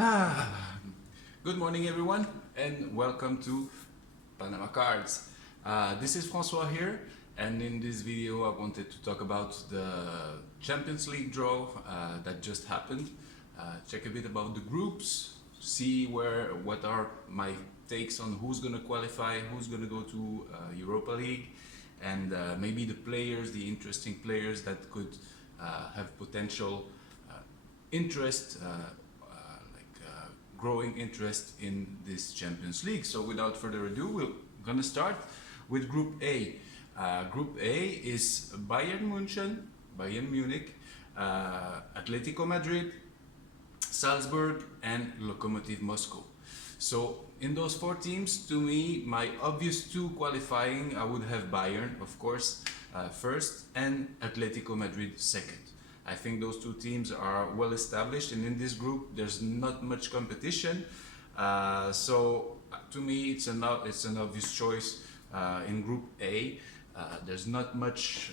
Ah, good morning everyone and welcome to Panama Cards. This is Francois here, and in this video I wanted to talk about the Champions League draw that just happened. Check a bit about the groups, see what are my takes on who's going to qualify, who's going to go to Europa League, and maybe the interesting players that could have potential interest, growing interest in this Champions League. So without further ado, we're gonna start with Group A. Group A is Bayern Munich, Atletico Madrid, Salzburg, and Lokomotiv Moscow. So in those four teams, to me, my obvious two qualifying, I would have Bayern, of course, first, and Atletico Madrid second. I think those two teams are well established, and in this group there's not much competition. So to me it's an obvious choice in Group A. There's not much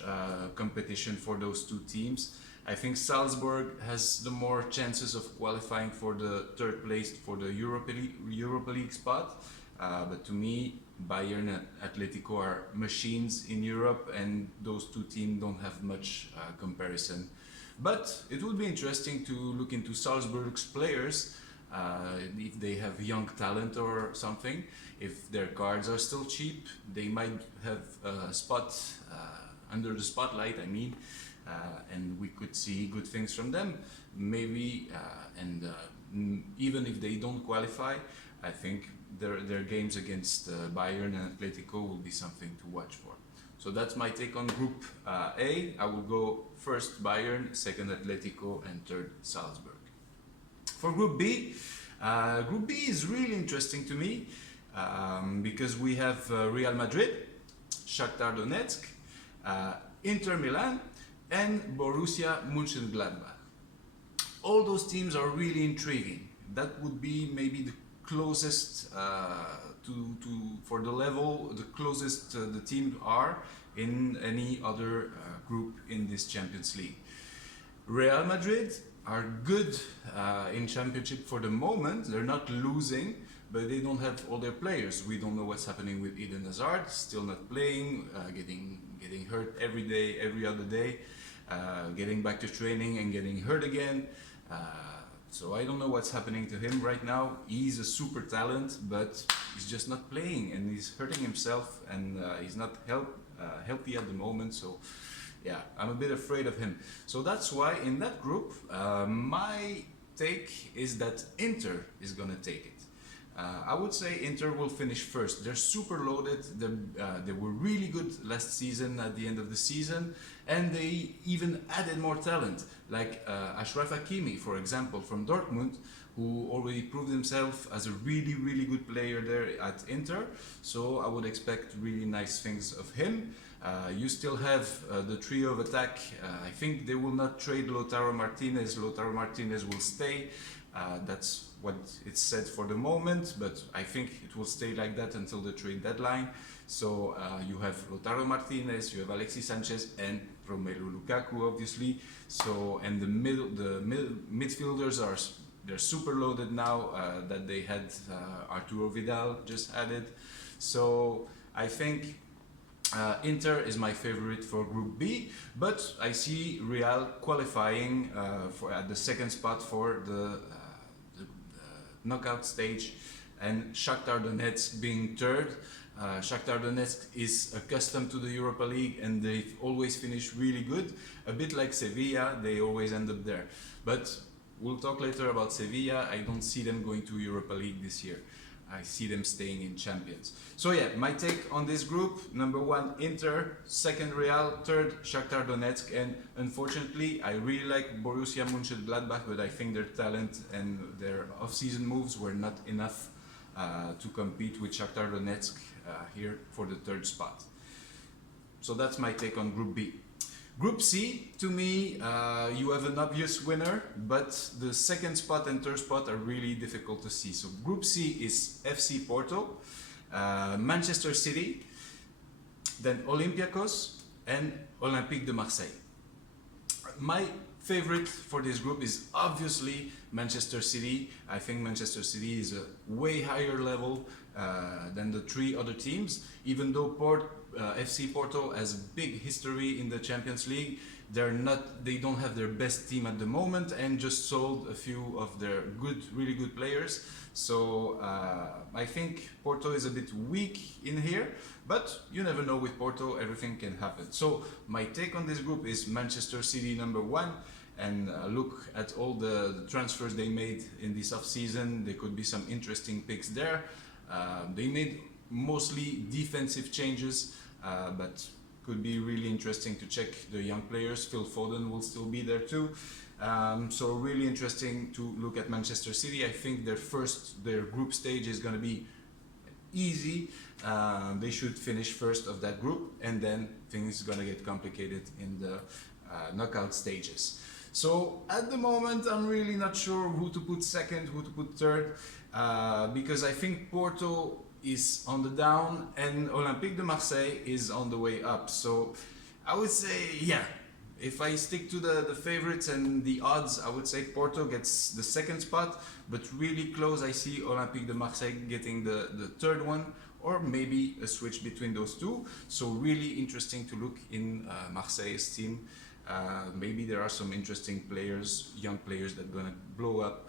competition for those two teams. I think Salzburg has the more chances of qualifying for the third place for the Europa League spot. But to me, Bayern and Atletico are machines in Europe, and those two teams don't have much comparison. But it would be interesting to look into Salzburg's players, if they have young talent or something. If their cards are still cheap, they might have a spot under the spotlight, and we could see good things from them. Maybe, even if they don't qualify, I think their games against Bayern and Atletico will be something to watch for. So that's my take on Group A. I will go first Bayern, second Atletico, and third Salzburg. For Group B is really interesting to me because we have Real Madrid, Shakhtar Donetsk, Inter Milan, and Borussia Mönchengladbach. All those teams are really intriguing. That would be maybe the closest for the level, the closest the teams are in any other group in this Champions League. Real Madrid are good in championship for the moment. They're not losing, but they don't have all their players. We don't know what's happening with Eden Hazard, still not playing, getting hurt every day, every other day, getting back to training and getting hurt again. So I don't know what's happening to him right now. He's a super talent, but he's just not playing, and he's hurting himself, and he's not healthy at the moment. So yeah, I'm a bit afraid of him. So that's why in that group, my take is that Inter is gonna take it. I would say Inter will finish first. They're super loaded. They were really good last season at the end of the season, and they even added more talent, like Achraf Hakimi, for example, from Dortmund, who already proved himself as a really good player there at Inter. So I would expect really nice things of him. You still have the trio of attack. I think they will not trade Lautaro Martinez. Lautaro Martinez will stay. That's what it's said for the moment, but I think it will stay like that until the trade deadline. So you have Lautaro Martinez, you have Alexis Sanchez, and Romelu Lukaku, obviously. So, and the midfielders they're super loaded now that they had Arturo Vidal just added. So I think Inter is my favorite for Group B, but I see Real qualifying at the second spot for the knockout stage, and Shakhtar Donetsk being third. Shakhtar Donetsk is accustomed to the Europa League, and they always finish really good. A bit like Sevilla, they always end up there. But we'll talk later about Sevilla. I don't see them going to Europa League this year. I see them staying in Champions. So yeah, my take on this group: number one, Inter; second, Real; third, Shakhtar Donetsk. And unfortunately, I really like Borussia Mönchengladbach, but I think their talent and their off-season moves were not enough to compete with Shakhtar Donetsk here for the third spot. So that's my take on Group B. Group C, to me, you have an obvious winner, but the second spot and third spot are really difficult to see. So Group C is FC Porto, Manchester City, then Olympiacos, and Olympique de Marseille. My favorite for this group is obviously Manchester City. I think Manchester City is a way higher level than the three other teams. Even though FC Porto has big history in the Champions League, they don't have their best team at the moment and just sold a few of their really good players. So I think Porto is a bit weak in here, but you never know, with Porto everything can happen. So my take on this group is Manchester City #1, and look at all the transfers they made in this off-season. There could be some interesting picks there. They made mostly defensive changes, but could be really interesting to check the young players. Phil Foden will still be there too. So really interesting to look at Manchester City. I think their group stage is going to be easy. They should finish first of that group, and then things are going to get complicated in the knockout stages. So at the moment I'm really not sure who to put second, who to put third, because I think Porto is on the down and Olympique de Marseille is on the way up. So I would say, yeah, if I stick to the favorites and the odds, I would say Porto gets the second spot, but really close I see Olympique de Marseille getting the third one, or maybe a switch between those two. So really interesting to look in Marseille's team. Maybe there are some interesting players, young players, that are going to blow up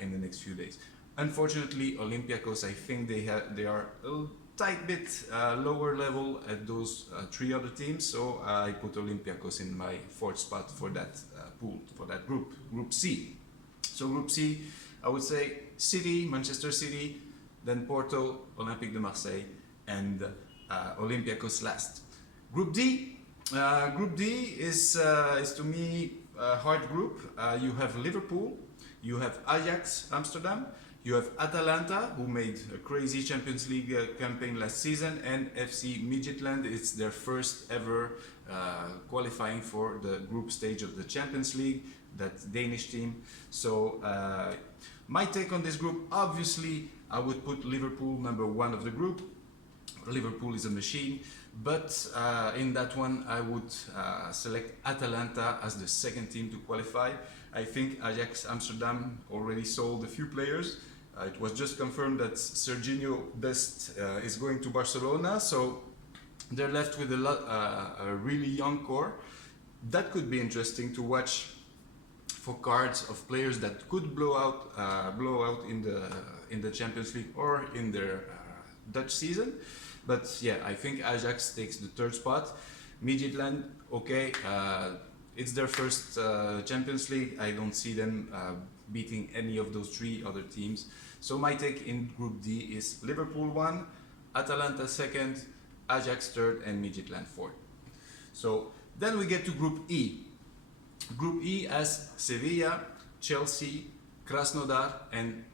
in the next few days. Unfortunately, Olympiacos, I think they are a tight bit lower level at those three other teams, so I put Olympiacos in my fourth spot for that pool, for that group, Group C. So Group C, I would say City, Manchester City, then Porto, Olympique de Marseille, and Olympiacos last. Group D. Group D is to me a hard group. You have Liverpool, you have Ajax Amsterdam, you have Atalanta, who made a crazy Champions League campaign last season, and FC Midtjylland. It's their first ever qualifying for the group stage of the Champions League, that Danish team. So my take on this group, obviously I would put Liverpool #1 of the group. Liverpool is a machine, but in that one I would select Atalanta as the second team to qualify. I think Ajax Amsterdam already sold a few players. It was just confirmed that Serginho Dest is going to Barcelona, so they're left with a really young core. That could be interesting to watch for cards of players that could blow out in the Champions League or in their Dutch season. But yeah, I think Ajax takes the third spot. Midtjylland, okay, it's their first Champions League. I don't see them beating any of those three other teams. So my take in Group D is Liverpool 1, Atalanta 2nd, Ajax 3rd, and Midtjylland 4th. So then we get to Group E. Group E has Sevilla, Chelsea, Krasnodar, and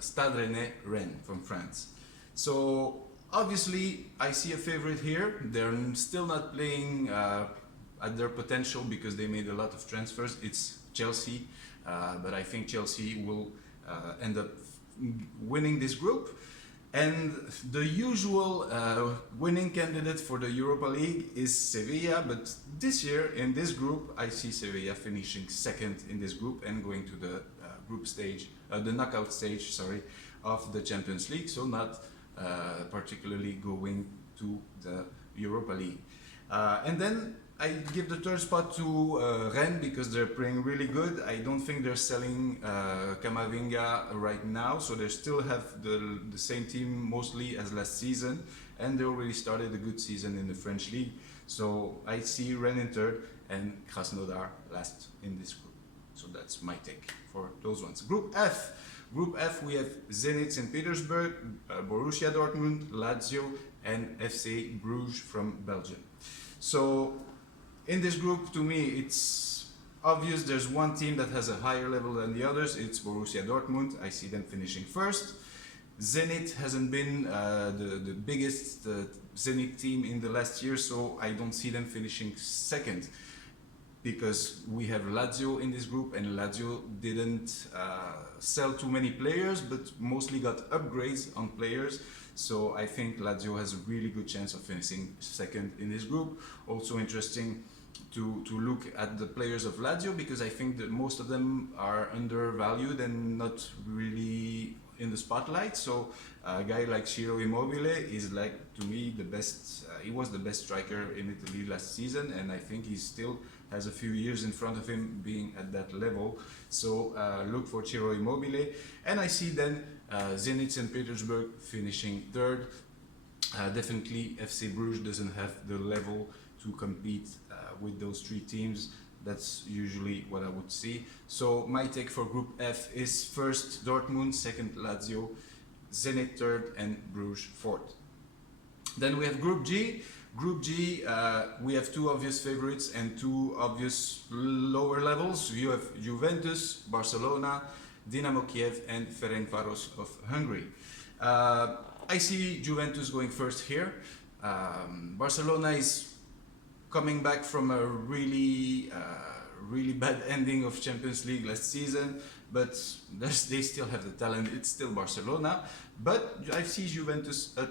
Stade Rennes from France. So obviously I see a favorite here. They're still not playing at their potential because they made a lot of transfers. It's Chelsea, but I think Chelsea will end up winning this group. And the usual winning candidate for the Europa League is Sevilla, but this year in this group I see Sevilla finishing second in this group and going to the group stage, the knockout stage, sorry, of the Champions League. So not particularly going to the Europa League. And then I give the third spot to Rennes because they're playing really good. I don't think they're selling Camavinga right now, so they still have the same team mostly as last season, and they already started a good season in the French league. So I see Rennes in third and Krasnodar last in this group. So that's my take for those ones. Group F. Group F, we have Zenit St. Petersburg, Borussia Dortmund, Lazio, and FC Bruges from Belgium. So in this group, to me, it's obvious there's one team that has a higher level than the others. It's Borussia Dortmund. I see them finishing first. Zenit hasn't been the biggest Zenit team in the last year, so I don't see them finishing second, because we have Lazio in this group, and Lazio didn't sell too many players, but mostly got upgrades on players. So I think Lazio has a really good chance of finishing second in this group. Also interesting to look at the players of Lazio, because I think that most of them are undervalued and not really in the spotlight. So a guy like Ciro Immobile is, like, to me, the best. He was the best striker in Italy last season, and I think he still has a few years in front of him being at that level. So look for Ciro Immobile. And I see then Zenit St. Petersburg finishing third. Definitely FC Bruges doesn't have the level to compete with those three teams. That's usually what I would see. So my take for Group F is first Dortmund, second Lazio, Zenit third, and Bruges fourth. Then we have Group G. Group G, we have two obvious favorites and two obvious lower levels. You have Juventus, Barcelona, Dynamo Kiev, and Ferencváros of Hungary. I see Juventus going first here. Barcelona is coming back from a really bad ending of Champions League last season, but they still have the talent. It's still Barcelona, but I see Juventus at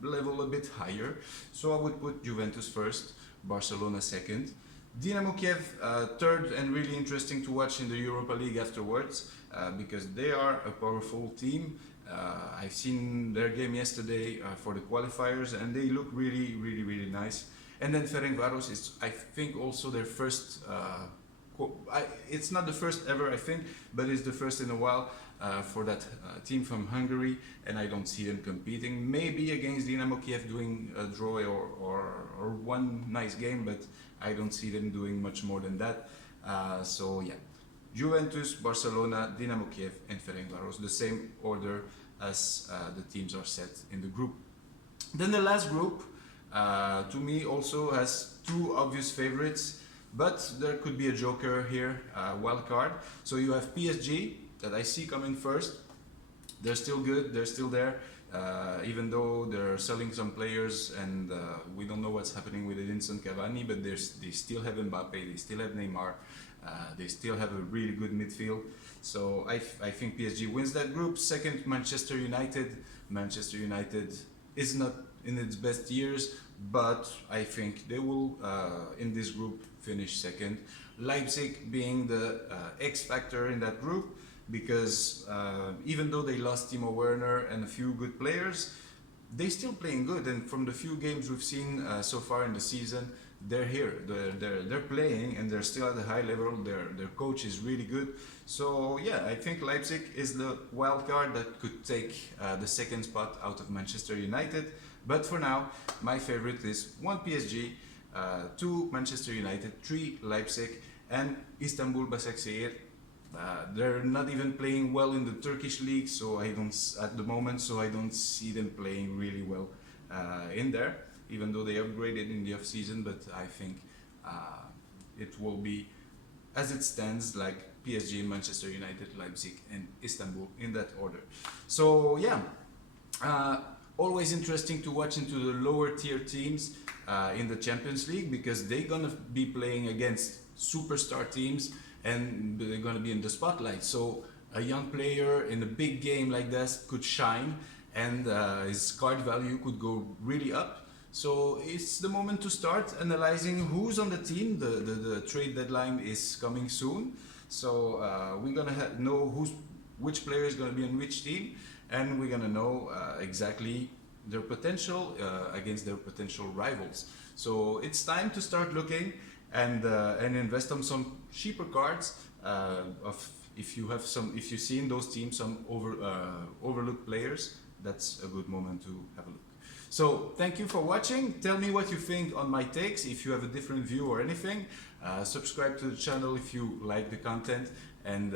level a bit higher, so I would put Juventus first, Barcelona second. Dynamo Kiev third, and really interesting to watch in the Europa League afterwards, because they are a powerful team. I've seen their game yesterday for the qualifiers, and they look really nice. And then Ferencváros is, I think, also their first, it's not the first ever, I think, but it's the first in a while for that team from Hungary, and I don't see them competing. Maybe against Dynamo Kiev doing a draw or one nice game, but I don't see them doing much more than that. So yeah, Juventus, Barcelona, Dynamo Kiev, and Ferencváros, the same order as the teams are set in the group. Then the last group, to me, also has two obvious favorites, but there could be a joker here, wild card. So you have PSG, that I see coming first. They're still good, they're still there, even though they're selling some players, and we don't know what's happening with Edinson Cavani, but they still have Mbappe, they still have Neymar, they still have a really good midfield. So I think PSG wins that group. Second, Manchester United. Manchester United is not in its best years, but I think they will, in this group, finish second. Leipzig being the X factor in that group, because even though they lost Timo Werner and a few good players, they're still playing good. And from the few games we've seen so far in the season, they're here, they're playing, and they're still at a high level. Their coach is really good. So yeah, I think Leipzig is the wild card that could take the second spot out of Manchester United. But for now, my favorite is 1 PSG, 2 Manchester United, 3 Leipzig, and Istanbul Başakşehir. They're not even playing well in the Turkish league, so at the moment, so I don't see them playing really well in there, even though they upgraded in the off season. But I think it will be, as it stands, like PSG, Manchester United, Leipzig, and Istanbul in that order. So yeah, always interesting to watch into the lower tier teams in the Champions League, because they're gonna be playing against superstar teams, and they're going to be in the spotlight. So a young player in a big game like this could shine, and his card value could go really up. So it's the moment to start analyzing who's on the team. The trade deadline is coming soon, so we're going to know which player is going to be on which team, and we're going to know exactly their potential against their potential rivals. So it's time to start looking and invest on some cheaper cards. If you see in those teams some overlooked players, that's a good moment to have a look. So thank you for watching. Tell me what you think on my takes. If you have a different view or anything, subscribe to the channel if you like the content, and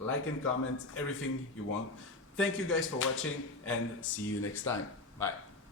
like and comment everything you want. Thank you guys for watching, and see you next time. Bye.